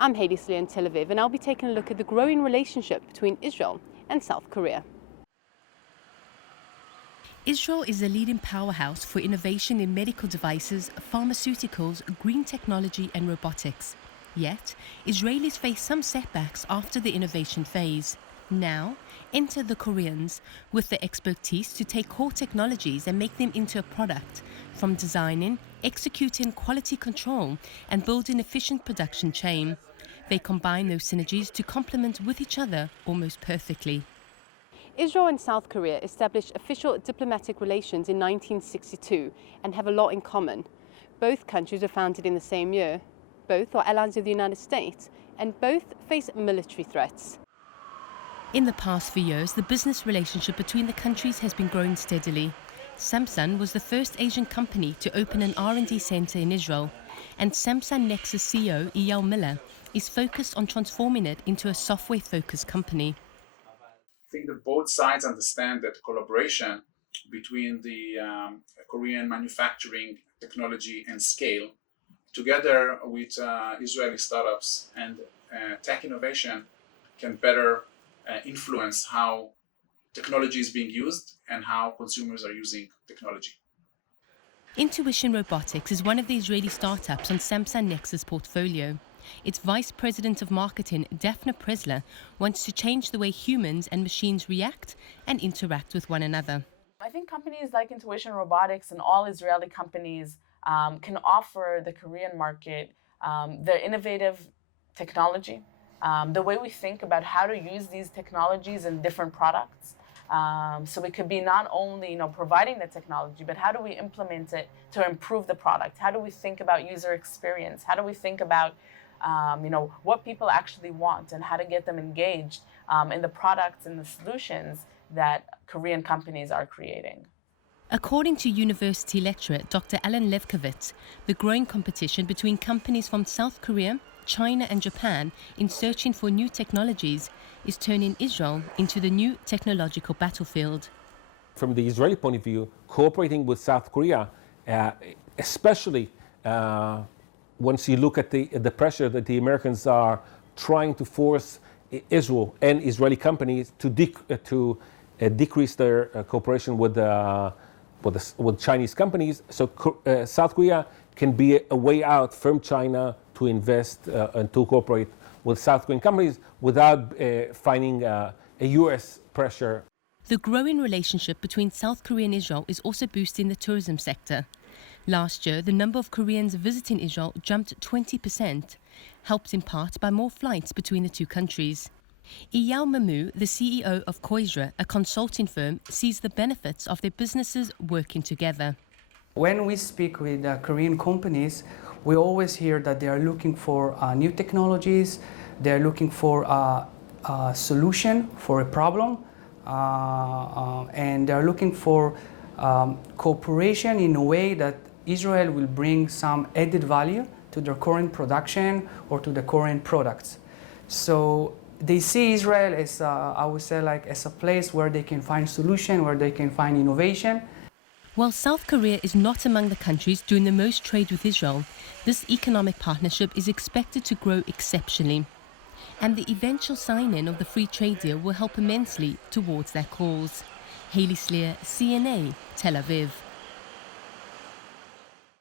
I'm Hayley Slier in Tel Aviv, and I'll be taking a look at the growing relationship between Israel and South Korea. Israel is a leading powerhouse for innovation in medical devices, pharmaceuticals, green technology and robotics. Yet, Israelis face some setbacks after the innovation phase. Now, enter the Koreans with the expertise to take core technologies and make them into a product, from designing, executing quality control and building efficient production chain. They combine those synergies to complement with each other almost perfectly. Israel and South Korea established official diplomatic relations in 1962 and have a lot in common. Both countries were founded in the same year. Both are allies of the United States, and both face military threats. In the past few years, the business relationship between the countries has been growing steadily. Samsung was the first Asian company to open an R&D center in Israel, and Samsung Nexus CEO Eyal Miller is focused on transforming it into a software-focused company. I think that both sides understand that collaboration between the Korean manufacturing technology and scale, together with Israeli startups and tech innovation, can better influence how technology is being used and how consumers are using technology. Intuition Robotics is one of the Israeli startups on Samsung Nexus portfolio. Its Vice President of Marketing, Daphne Presler, wants to change the way humans and machines react and interact with one another. I think companies like Intuition Robotics and all Israeli companies can offer the Korean market their innovative technology, the way we think about how to use these technologies in different products. So it could be not only providing the technology, but how do we implement it to improve the product? How do we think about user experience? How do we think about what people actually want and how to get them engaged in the products and the solutions that Korean companies are creating? According to university lecturer Dr. Alan Levkovitz, the growing competition between companies from South Korea, China and Japan in searching for new technologies is turning Israel into the new technological battlefield. From the Israeli point of view, cooperating with South Korea, especially once you look at the pressure that the Americans are trying to force Israel and Israeli companies to decrease their cooperation with Chinese companies. So South Korea can be a way out from China to invest and to cooperate with South Korean companies without finding a US pressure. The growing relationship between South Korea and Israel is also boosting the tourism sector. Last year, the number of Koreans visiting Israel jumped 20%, helped in part by more flights between the two countries. Eyal Mamu, the CEO of Koizra, a consulting firm, sees the benefits of their businesses working together. When we speak with Korean companies, we always hear that they are looking for new technologies, they're looking for a solution for a problem, and they're looking for cooperation in a way that Israel will bring some added value to their current production or to the current products. So they see Israel as, I would say, as a place where they can find solution, where they can find innovation. While South Korea is not among the countries doing the most trade with Israel, this economic partnership is expected to grow exceptionally. And the eventual signing of the free trade deal will help immensely towards their cause. Hayley Slier, CNA, Tel Aviv.